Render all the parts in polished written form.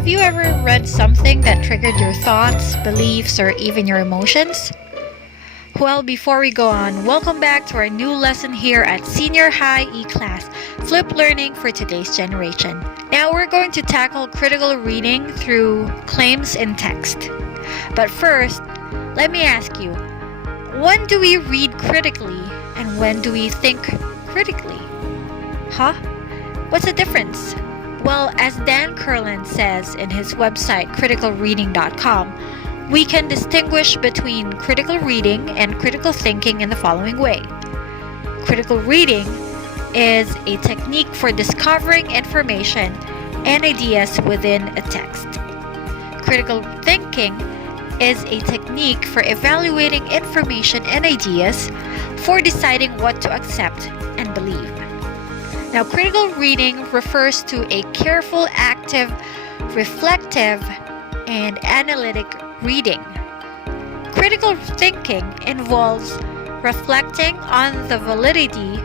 Have you ever read something that triggered your thoughts, beliefs, or even your emotions? Well, before we go on, welcome back to our new lesson here at Senior High E-Class, Flip Learning for Today's Generation. Now we're going to tackle critical reading through claims in text. But first, let me ask you, when do we read critically and when do we think critically? Huh? What's the difference? Well, as Dan Curlin says in his website criticalreading.com, we can distinguish between critical reading and critical thinking in the following way. Critical reading is a technique for discovering information and ideas within a text. Critical thinking is a technique for evaluating information and ideas for deciding what to accept and believe. Now, critical reading refers to a careful, active, reflective, and analytic reading. Critical thinking involves reflecting on the validity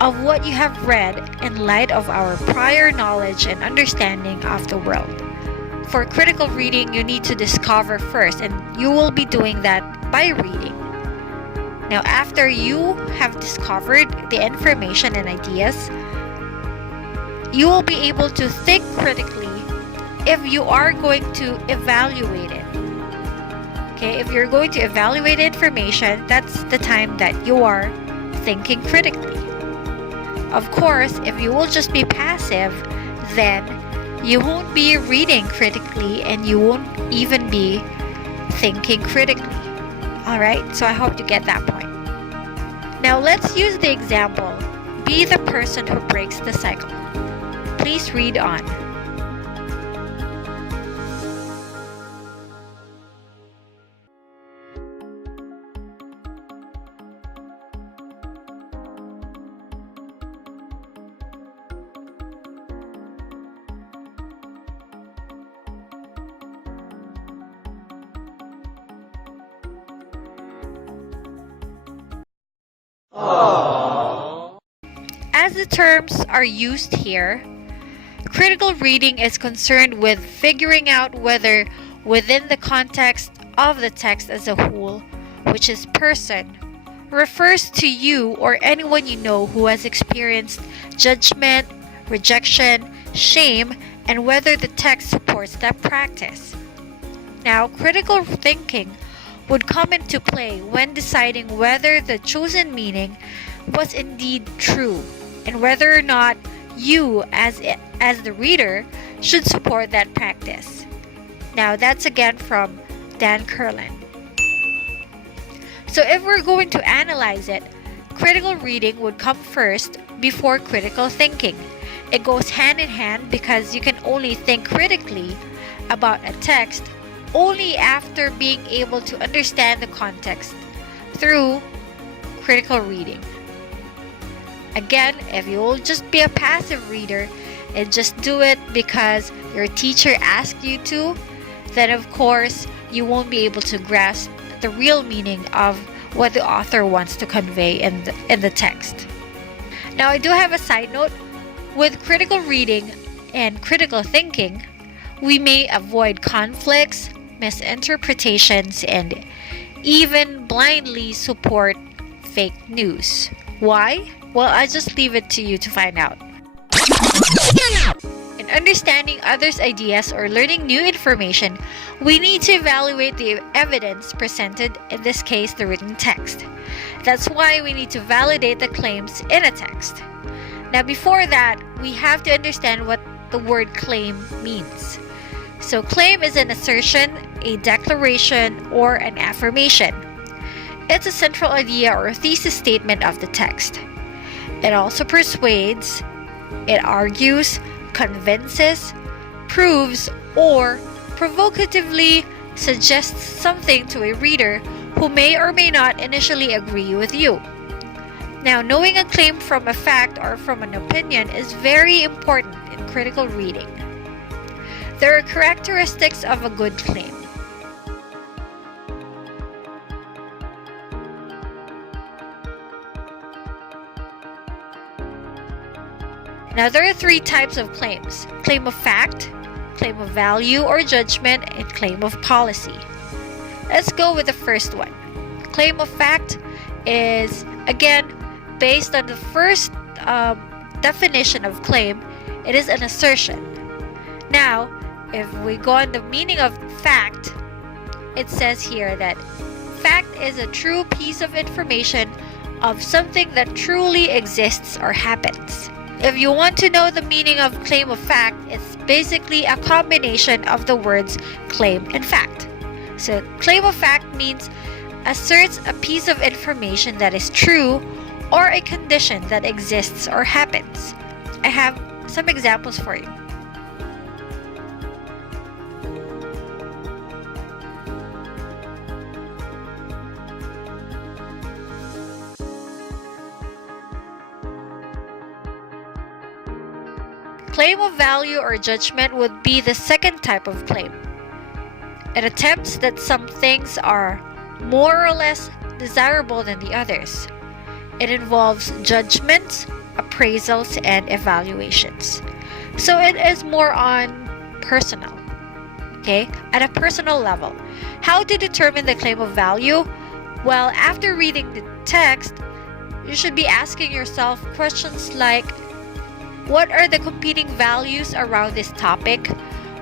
of what you have read in light of our prior knowledge and understanding of the world. For critical reading, you need to discover first, and you will be doing that by reading. Now, after you have discovered the information and ideas, you will be able to think critically if you are going to evaluate it. Okay, if you're going to evaluate information, that's the time that you are thinking critically. Of course, if you will just be passive, then you won't be reading critically and you won't even be thinking critically. Alright, so I hope you get that point. Now let's use the example, be the person who breaks the cycle. Please read on. As the terms are used here, critical reading is concerned with figuring out whether within the context of the text as a whole, which is person, refers to you or anyone you know who has experienced judgment, rejection, shame, and whether the text supports that practice. Now, critical thinking would come into play when deciding whether the chosen meaning was indeed true and whether or not you as the reader should support that practice. Now that's again from Dan Curlin. So if we're going to analyze it, critical reading would come first before critical thinking. It goes hand in hand because you can only think critically about a text only after being able to understand the context through critical reading. Again, if you will just be a passive reader and just do it because your teacher asked you to, then of course you won't be able to grasp the real meaning of what the author wants to convey in the text. Now, I do have a side note. With critical reading and critical thinking, we may avoid conflicts, misinterpretations, and even blindly support fake news. Why? Well, I'll just leave it to you to find out. In understanding others' ideas or learning new information, we need to evaluate the evidence presented, in this case, the written text. That's why we need to validate the claims in a text. Now, before that, we have to understand what the word claim means. So, claim is an assertion, a declaration, or an affirmation. It's a central idea or thesis statement of the text. It also persuades, it argues, convinces, proves, or provocatively suggests something to a reader who may or may not initially agree with you. Now, knowing a claim from a fact or from an opinion is very important in critical reading. There are characteristics of a good claim. Now, there are three types of claims: claim of fact, claim of value or judgment, and claim of policy. Let's go with the first one. Claim of fact is, again, based on the first definition of claim. It is an assertion. Now, if we go on the meaning of fact, it says here that fact is a true piece of information of something that truly exists or happens. If you want to know the meaning of claim of fact, it's basically a combination of the words claim and fact. So, claim of fact means asserts a piece of information that is true or a condition that exists or happens. I have some examples for you. Claim of value or judgment would be the second type of claim. It attempts that some things are more or less desirable than the others. It involves judgments, appraisals, and evaluations. So it is more on personal, okay? At a personal level. How to determine the claim of value? Well, after reading the text, you should be asking yourself questions like, what are the competing values around this topic?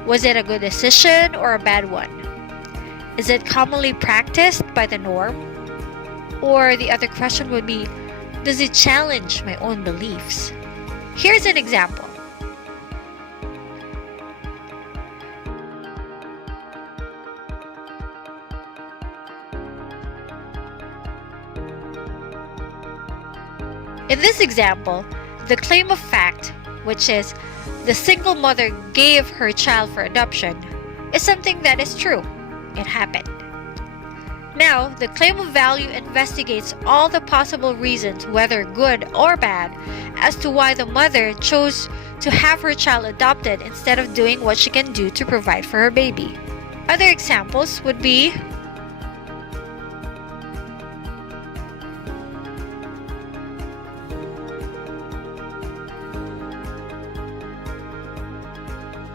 Was it a good decision or a bad one? Is it commonly practiced by the norm? Or the other question would be, does it challenge my own beliefs? Here's an example. In this example, the claim of fact, which is the single mother gave her child for adoption, is something that is true. It happened. Now, the claim of value investigates all the possible reasons, whether good or bad, as to why the mother chose to have her child adopted instead of doing what she can do to provide for her baby. Other examples would be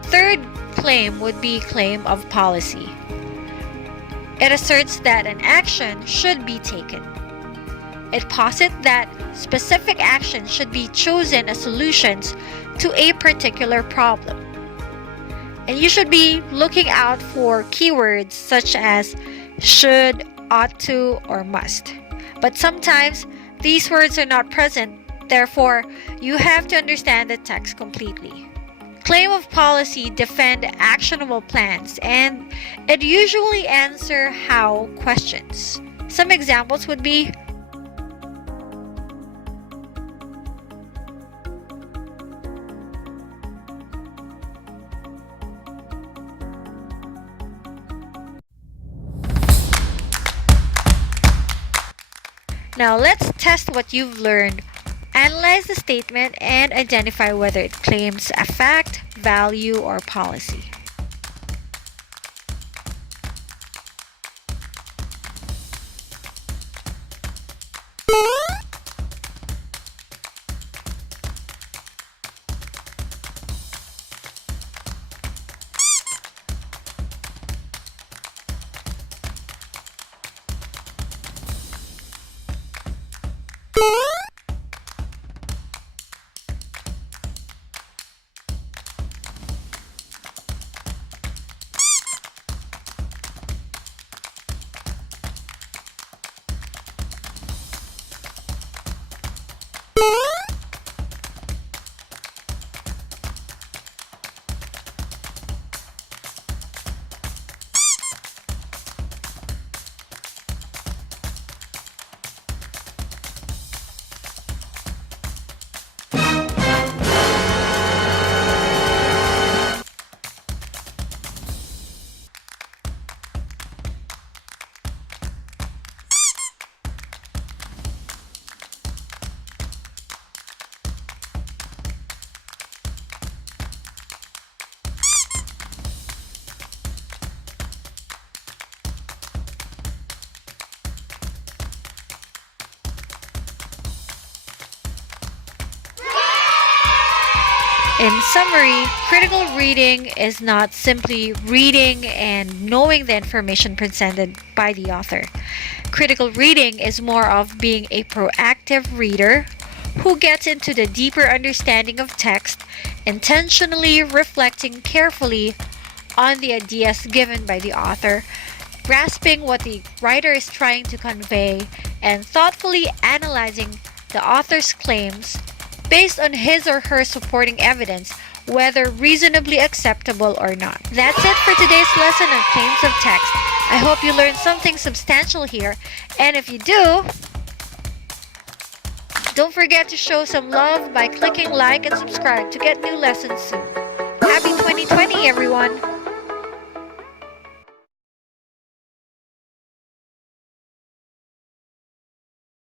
third claim would be claim of policy. It asserts that an action should be taken. It posits that specific actions should be chosen as solutions to a particular problem. And you should be looking out for keywords such as should, ought to, or must. But sometimes these words are not present, therefore, you have to understand the text completely. Claim of policy defend actionable plans, and it usually answer how questions. Some examples would be Now let's test what you've learned. Analyze the statement and identify whether it claims a fact, value, or policy. In summary, critical reading is not simply reading and knowing the information presented by the author. Critical reading is more of being a proactive reader who gets into the deeper understanding of text, intentionally reflecting carefully on the ideas given by the author, grasping what the writer is trying to convey, and thoughtfully analyzing the author's claims based on his or her supporting evidence, whether reasonably acceptable or not. That's it for today's lesson on claims of text. I hope you learned something substantial here, and if you do, don't forget to show some love by clicking like and subscribe to get new lessons soon. Happy 2020, everyone!